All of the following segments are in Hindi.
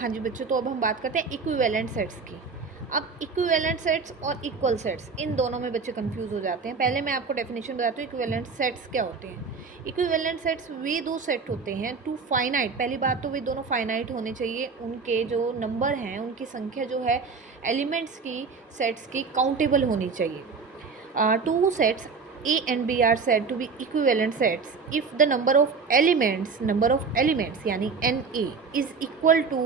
हाँ जी बच्चों, तो अब हम बात करते हैं इक्विवेलेंट सेट्स की। अब इक्विवेलेंट सेट्स और इक्वल सेट्स, इन दोनों में बच्चे कंफ्यूज हो जाते हैं। पहले मैं आपको डेफिनेशन बताती हूँ इक्विवेलेंट सेट्स क्या होते हैं। इक्विवेलेंट सेट्स वे दो सेट होते हैं टू फाइनाइट। पहली बात तो वे दोनों फाइनाइट होने चाहिए, उनके जो नंबर हैं, उनकी संख्या जो है एलिमेंट्स की, सेट्स की काउंटेबल होनी चाहिए। Two sets A and B are said to be equivalent sets if the number of elements यानी NA is equal to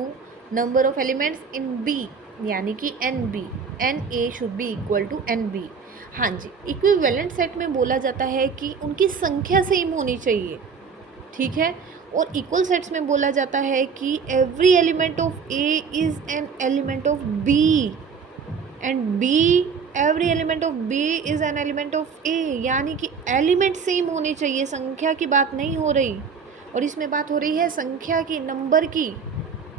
number of elements in B यानी कि NB, NA should be equal to NB। हाँ जी, इक्विवेलेंट सेट में बोला जाता है कि उनकी संख्या सेम होनी चाहिए, ठीक है। और इक्वल सेट्स में बोला जाता है कि every element of A is an element of B and B every element of B is an element of A, यानी कि एलिमेंट सेम होने चाहिए, संख्या की बात नहीं हो रही। और इसमें बात हो रही है संख्या की, नंबर की,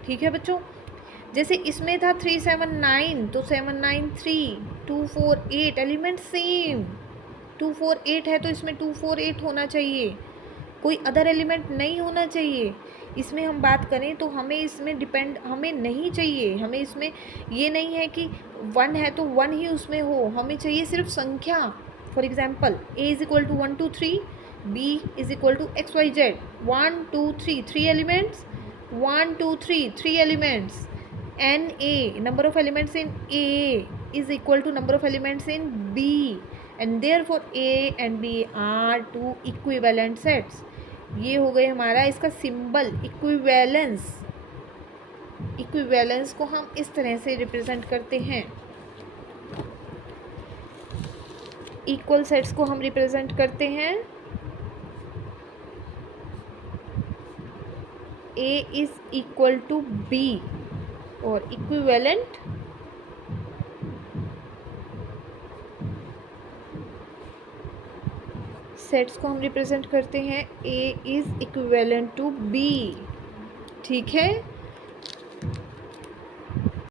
ठीक है बच्चों। जैसे इसमें था 379, तो 793, 248 एलिमेंट सेम, 248 है तो इसमें 248 होना चाहिए, कोई अदर एलिमेंट नहीं होना चाहिए। इसमें हम बात करें तो हमें इसमें डिपेंड हमें नहीं चाहिए, हमें इसमें ये नहीं है कि 1 है तो 1 ही उसमें हो, हमें चाहिए सिर्फ संख्या। For example A is equal to 1 2 3, B is equal to XYZ, 1 2 3 3 elements, 1 2 3 3 elements, NA number of elements in A is equal to number of elements in B, and therefore A and B are two equivalent sets। ये हो गए हमारा इसका सिंबल इक्विवेलेंस। इक्विवेलेंस को हम इस तरह से रिप्रेजेंट करते हैं। इक्वल सेट्स को हम रिप्रेजेंट करते हैं A is equal to B, और इक्विवेलेंट सेट्स को हम रिप्रेजेंट करते हैं A is equivalent to B, ठीक है।